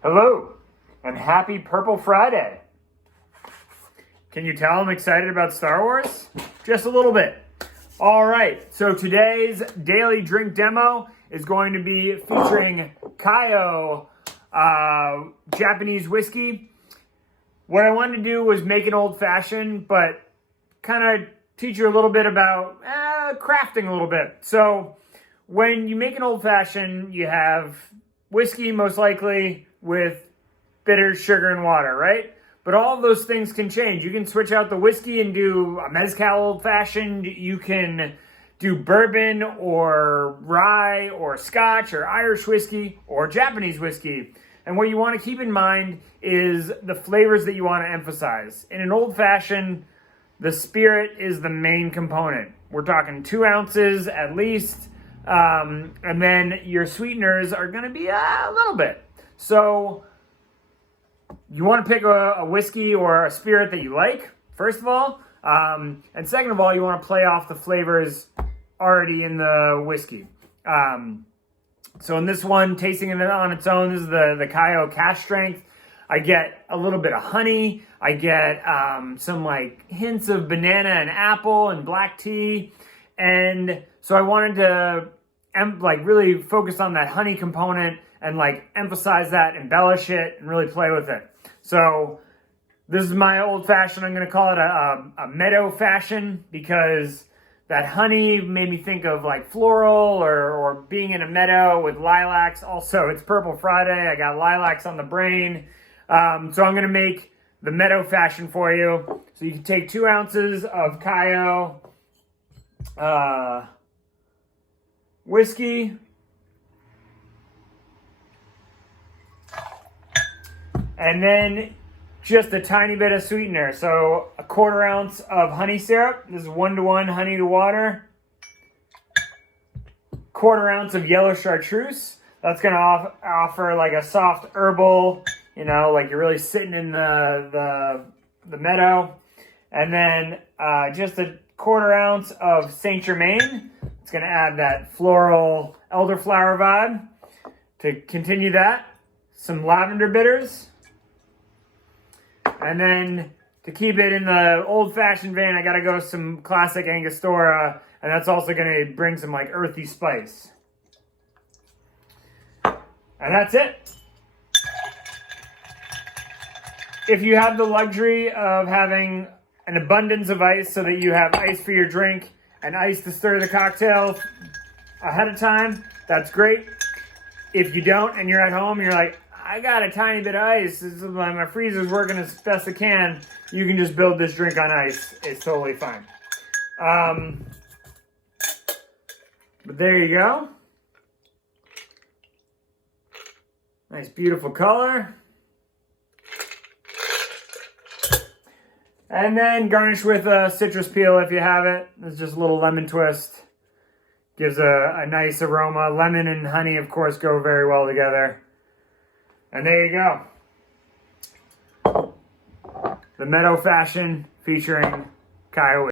Hello, and happy Purple Friday. Can you tell I'm excited about Star Wars? Just a little bit. All right, so today's daily drink demo is going to be featuring Kaiyo Japanese whiskey. What I wanted to do was make an old fashioned, but kind of teach you a little bit about crafting a little bit. So when you make an old fashioned, you have whiskey most likely with bitters, sugar, and water, right? But all of those things can change. You can switch out the whiskey and do a mezcal old fashioned. You can do bourbon or rye or scotch or Irish whiskey or Japanese whiskey. And what you want to keep in mind is the flavors that you want to emphasize. In an old fashioned, the spirit is the main component. We're talking 2 ounces at least. And then your sweeteners are going to be a little bit. So you want to pick a whiskey or a spirit that you like, first of all. And second of all, you want to play off the flavors already in the whiskey. So in this one, tasting it on its own, this is the Kaiyo Cask Strength. I get a little bit of honey. I get some like hints of banana and apple and black tea. And so I wanted to really focus on that honey component and like emphasize that, embellish it, and really play with it. So this is my old fashioned. I'm going to call it a Meadow fashion because that honey made me think of like floral or being in a meadow with lilacs. Also, it's Purple Friday. I got lilacs on the brain. So I'm going to make the Meadow fashion for you. So you can take 2 ounces of Kaiyo whiskey. And then just a tiny bit of sweetener. So a 1/4 ounce of honey syrup. This is 1-to-1 honey to water. 1/4 ounce of yellow chartreuse. That's going to offer like a soft herbal, like you're really sitting in the meadow. And then just a 1/4 ounce of Saint Germain. It's going to add that floral elderflower vibe. To continue that, some lavender bitters. And then to keep it in the old-fashioned vein, I got to go some classic Angostura, and that's also going to bring some like earthy spice. And that's it. If you have the luxury of having an abundance of ice so that you have ice for your drink and ice to stir the cocktail ahead of time, that's great. If you don't and you're at home, you're like, I got a tiny bit of ice. My freezer's working as best it can. You can just build this drink on ice. It's totally fine. But there you go. Nice, beautiful color. And then garnish with a citrus peel if you have it. It's just a little lemon twist. Gives a nice aroma. Lemon and honey, of course, go very well together. And there you go. The Meadow fashion featuring Kaiyo.